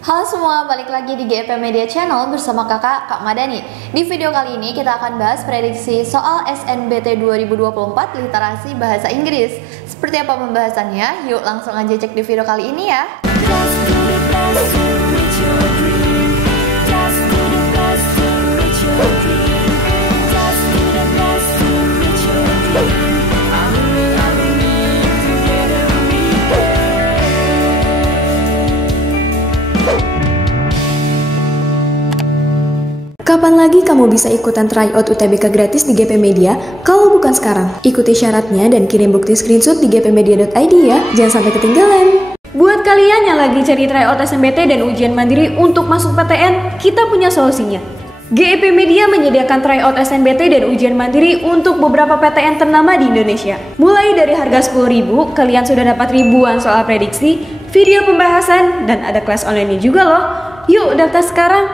Halo semua, balik lagi di GEP Media Channel bersama Kak Madani. Di video kali ini kita akan bahas prediksi soal SNBT 2024 literasi bahasa Inggris. Seperti apa pembahasannya? Yuk langsung aja cek di video kali ini ya. Kapan lagi kamu bisa ikutan tryout UTBK gratis di GP Media? Kalau bukan sekarang, ikuti syaratnya dan kirim bukti screenshot di gpmedia.id ya, jangan sampai ketinggalan. Buat kalian yang lagi cari tryout SNBT dan ujian mandiri untuk masuk PTN, kita punya solusinya. GEP Media menyediakan tryout SNBT dan ujian mandiri untuk beberapa PTN ternama di Indonesia. Mulai dari harga 10.000, kalian sudah dapat ribuan soal prediksi, video pembahasan, dan ada kelas online juga loh. Yuk daftar sekarang!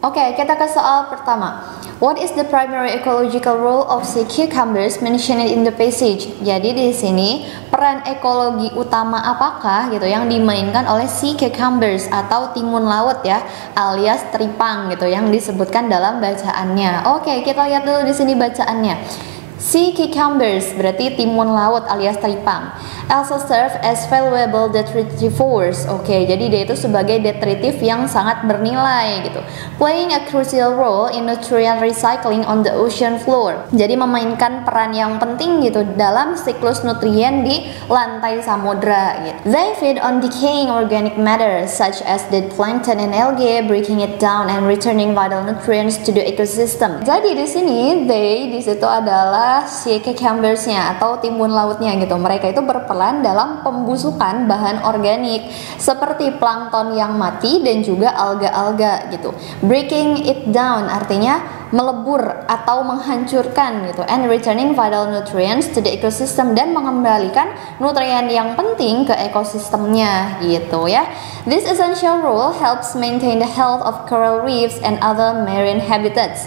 Oke, kita ke soal pertama. What is the primary ecological role of sea cucumbers mentioned in the passage? Jadi di sini peran ekologi utama apakah gitu yang dimainkan oleh sea cucumbers atau timun laut ya, alias teripang gitu yang disebutkan dalam bacaannya. Oke, kita lihat dulu di sini bacaannya. Sea cucumbers berarti timun laut alias teripang. Also serve as valuable detritivores. Oke, jadi dia itu sebagai detritif yang sangat bernilai gitu. Playing a crucial role in nutrient recycling on the ocean floor. Jadi memainkan peran yang penting gitu dalam siklus nutrien di lantai samudra gitu. They feed on decaying organic matter such as dead plankton and algae, breaking it down and returning vital nutrients to the ecosystem. Jadi di sini they di situ adalah si cucumbersnya atau timun lautnya gitu. Mereka itu berperan dalam pembusukan bahan organik seperti plankton yang mati dan juga alga-alga gitu. Breaking it down artinya melebur atau menghancurkan gitu, and returning vital nutrients to the ecosystem, dan mengembalikan nutrien yang penting ke ekosistemnya gitu ya. This essential role helps maintain the health of coral reefs and other marine habitats.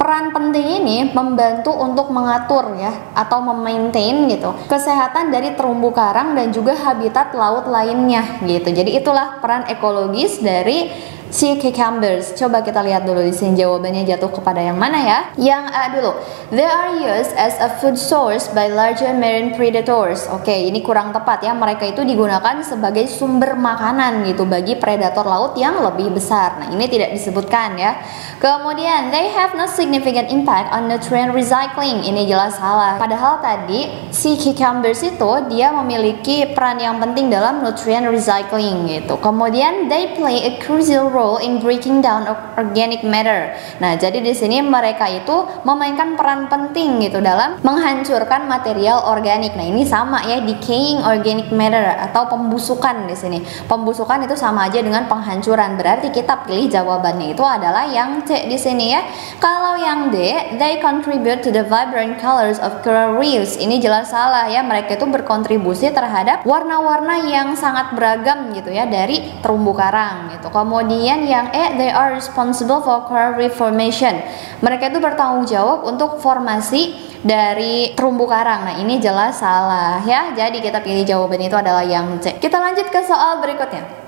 Peran penting ini membantu untuk mengatur ya atau memaintain gitu kesehatan dari terumbu karang dan juga habitat laut lainnya gitu. Jadi itulah peran ekologis dari sea cucumbers. Coba kita lihat dulu di sini jawabannya jatuh kepada yang mana ya? Yang A dulu. They are used as a food source by larger marine predators. Oke, ini kurang tepat ya. Mereka itu digunakan sebagai sumber makanan gitu bagi predator laut yang lebih besar. Nah, ini tidak disebutkan ya. Kemudian, they have no significant impact on nutrient recycling. Ini jelas salah. Padahal tadi sea cucumbers itu dia memiliki peran yang penting dalam nutrient recycling gitu. Kemudian, they play a crucial role in breaking down organic matter. Nah, jadi di sini mereka itu memainkan peran penting gitu dalam menghancurkan material organik. Nah, ini sama ya, decaying organic matter atau pembusukan di sini. Pembusukan itu sama aja dengan penghancuran. Berarti kita pilih jawabannya itu adalah yang C di sini ya. Kalau yang D, they contribute to the vibrant colors of coral reefs. Ini jelas salah ya. Mereka itu berkontribusi terhadap warna-warna yang sangat beragam gitu ya dari terumbu karang gitu. Kemudian yang E, they are responsible for coral reef formation. Mereka itu bertanggung jawab untuk formasi dari terumbu karang. Nah, ini jelas salah ya. Jadi kita pilih jawaban itu adalah yang C. Kita lanjut ke soal berikutnya.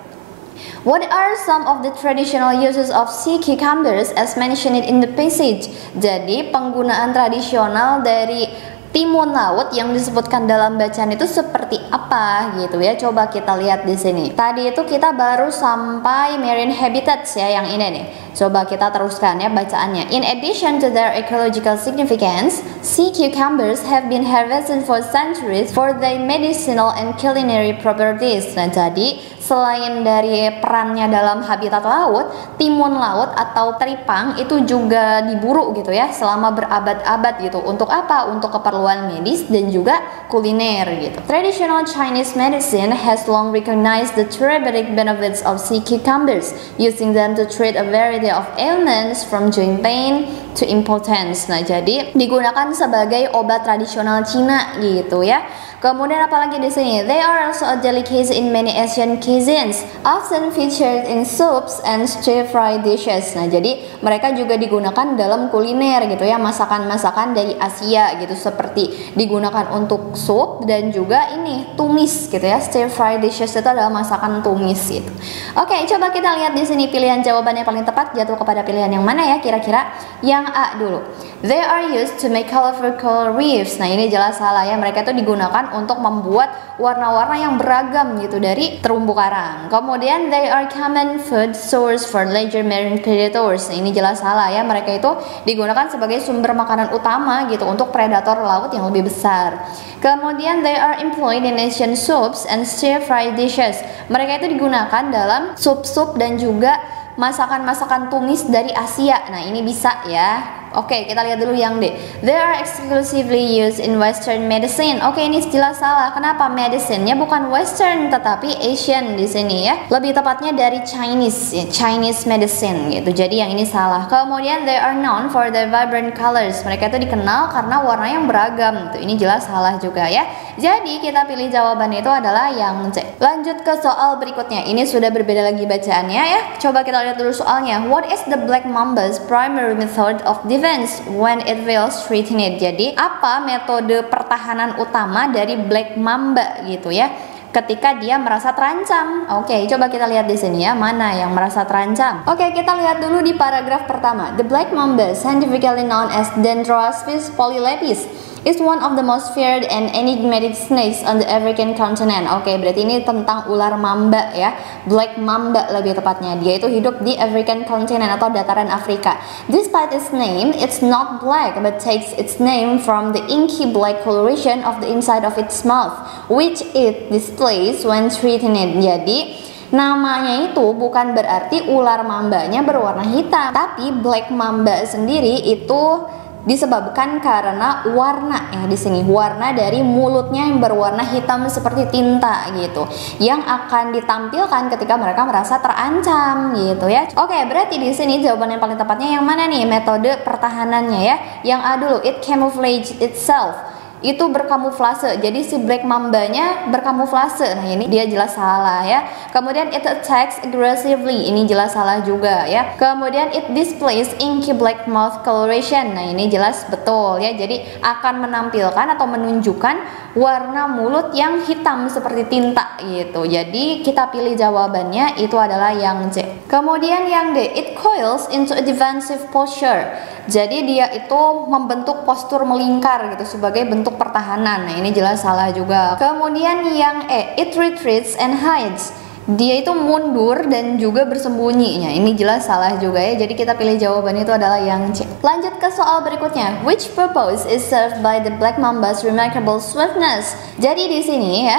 What are some of the traditional uses of sea cucumbers as mentioned in the passage? Jadi penggunaan tradisional dari timun laut yang disebutkan dalam bacaan itu seperti apa gitu ya. Coba kita lihat di sini. Tadi itu kita baru sampai marine habitats ya, yang ini nih. Coba kita teruskan ya bacaannya. In addition to their ecological significance, sea cucumbers have been harvested for centuries for their medicinal and culinary properties. Nah, jadi selain dari perannya dalam habitat laut, timun laut atau teripang itu juga diburu gitu ya selama berabad-abad gitu. Untuk apa? Untuk keperluan medis dan juga kuliner gitu. Traditional Chinese medicine has long recognized the therapeutic benefits of sea cucumbers, using them to treat a variety of ailments from joint pain to impotence. Nah, jadi digunakan sebagai obat tradisional Cina gitu ya. Kemudian apalagi di sini, they are also a delicacy in many Asian cuisines, often featured in soups and stir-fry dishes. Nah, jadi mereka juga digunakan dalam kuliner gitu ya, masakan-masakan dari Asia gitu, seperti digunakan untuk sup dan juga ini tumis gitu ya. Stir-fry dishes itu adalah masakan tumis gitu. Oke, coba kita lihat di sini pilihan jawabannya paling tepat jatuh kepada pilihan yang mana ya kira-kira? Yang A dulu. They are used to make colorful coral reefs. Nah, ini jelas salah ya. Mereka itu digunakan untuk membuat warna-warna yang beragam gitu dari terumbu karang. Kemudian they are common food source for larger marine predators. Nah, ini jelas salah ya. Mereka itu digunakan sebagai sumber makanan utama gitu untuk predator laut yang lebih besar. Kemudian they are employed in Asian soups and stir-fry dishes. Mereka itu digunakan dalam sup-sup dan juga masakan-masakan tumis dari Asia. Nah, ini bisa ya. Oke, kita lihat dulu yang D. They are exclusively used in Western medicine. Oke, ini jelas salah. Kenapa? Medicine-nya bukan Western tetapi Asian di sini ya. Lebih tepatnya dari Chinese, ya, Chinese medicine gitu. Jadi yang ini salah. Kemudian they are known for their vibrant colors. Mereka itu dikenal karena warna yang beragam. Tuh, ini jelas salah juga ya. Jadi kita pilih jawaban itu adalah yang C. Lanjut ke soal berikutnya. Ini sudah berbeda lagi bacaannya ya. Coba kita lihat dulu soalnya. What is the black mamba's primary method of defense when it feels threatened? Jadi apa metode pertahanan utama dari black mamba gitu ya ketika dia merasa terancam? Oke, coba kita lihat di sini ya, mana yang merasa terancam. Oke, kita lihat dulu di paragraf pertama. The black mamba, scientifically known as Dendroaspis polylepis, is one of the most feared and enigmatic snakes on the African continent. Oke, berarti ini tentang ular mamba ya, black mamba lebih tepatnya. Dia itu hidup di African continent atau dataran Afrika. Despite its name, it's not black but takes its name from the inky black coloration of the inside of its mouth, which it displays when threatened. Jadi namanya itu bukan berarti ular mambanya berwarna hitam, tapi black mamba sendiri itu disebabkan karena warna ya di sini, warna dari mulutnya yang berwarna hitam seperti tinta gitu, yang akan ditampilkan ketika mereka merasa terancam gitu ya. Oke, berarti di sini jawaban yang paling tepatnya yang mana nih metode pertahanannya ya? Yang A dulu, it camouflage itself. Itu berkamuflase, jadi si black mambanya berkamuflase. Nah, ini dia jelas salah ya. Kemudian it attacks aggressively, ini jelas salah juga ya. Kemudian it displays inky black mouth coloration. Nah, ini jelas betul ya. Jadi akan menampilkan atau menunjukkan warna mulut yang hitam seperti tinta gitu. Jadi kita pilih jawabannya itu adalah yang C. Kemudian yang D, it coils into a defensive posture. Jadi dia itu membentuk postur melingkar gitu sebagai bentuk pertahanan. Nah, ini jelas salah juga. Kemudian yang E, it retreats and hides. Dia itu mundur dan juga bersembunyi. Nah, ini jelas salah juga ya. Jadi kita pilih jawaban itu adalah yang C. Lanjut ke soal berikutnya. Which purpose is served by the black mamba's remarkable swiftness? Jadi di sini ya,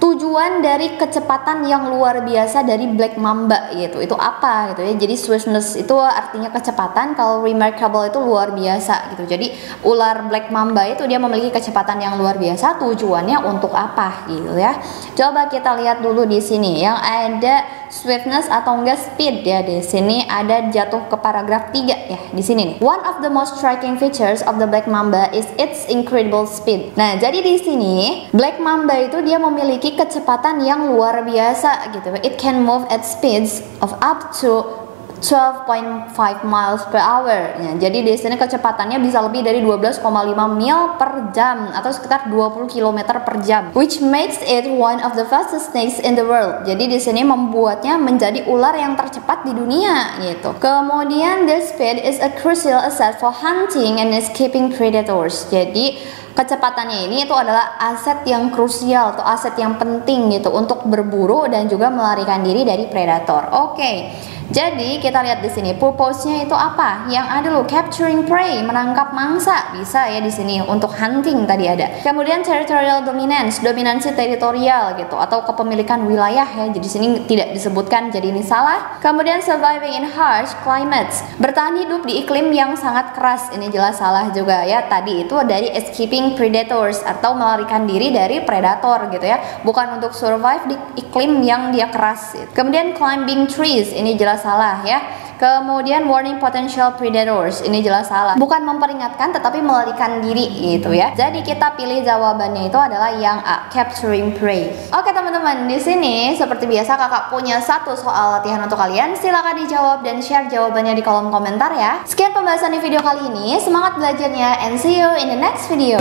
tujuan dari kecepatan yang luar biasa dari black mamba gitu, itu apa gitu ya. Jadi swiftness itu artinya kecepatan, kalau remarkable itu luar biasa gitu. Jadi ular black mamba itu dia memiliki kecepatan yang luar biasa, tujuannya untuk apa gitu ya. Coba kita lihat dulu di sini yang ada swiftness atau enggak speed ya. Di sini ada jatuh ke paragraf 3 ya di sini nih. One of the most striking features of the black mamba is its incredible speed. Nah, jadi di sini black mamba itu dia memiliki kecepatan yang luar biasa gitu. It can move at speeds of up to 12.5 miles per hour. Ya, jadi di sini kecepatannya bisa lebih dari 12,5 mil per jam atau sekitar 20 km per jam, which makes it one of the fastest snakes in the world. Jadi di sini membuatnya menjadi ular yang tercepat di dunia gitu. Kemudian the speed is a crucial asset for hunting and escaping predators. Jadi kecepatannya ini itu adalah aset yang krusial atau aset yang penting gitu untuk berburu dan juga melarikan diri dari predator. Oke. Jadi kita lihat di sini purpose-nya itu apa? Yang ada dulu capturing prey, menangkap mangsa, bisa ya di sini untuk hunting tadi ada. Kemudian territorial dominance, dominansi teritorial gitu atau kepemilikan wilayah ya. Jadi di sini tidak disebutkan, jadi ini salah. Kemudian surviving in harsh climates, bertahan hidup di iklim yang sangat keras, ini jelas salah juga ya. Tadi itu dari escaping predators atau melarikan diri dari predator gitu ya. Bukan untuk survive di iklim yang dia keras gitu. Kemudian climbing trees, ini jelas salah ya. Kemudian warning potential predators, ini jelas salah. Bukan memperingatkan tetapi melarikan diri gitu ya. Jadi kita pilih jawabannya itu adalah yang A, capturing prey. Oke teman-teman, di sini seperti biasa kakak punya satu soal latihan untuk kalian. Silakan dijawab dan share jawabannya di kolom komentar ya. Sekian pembahasan di video kali ini. Semangat belajarnya and see you in the next video.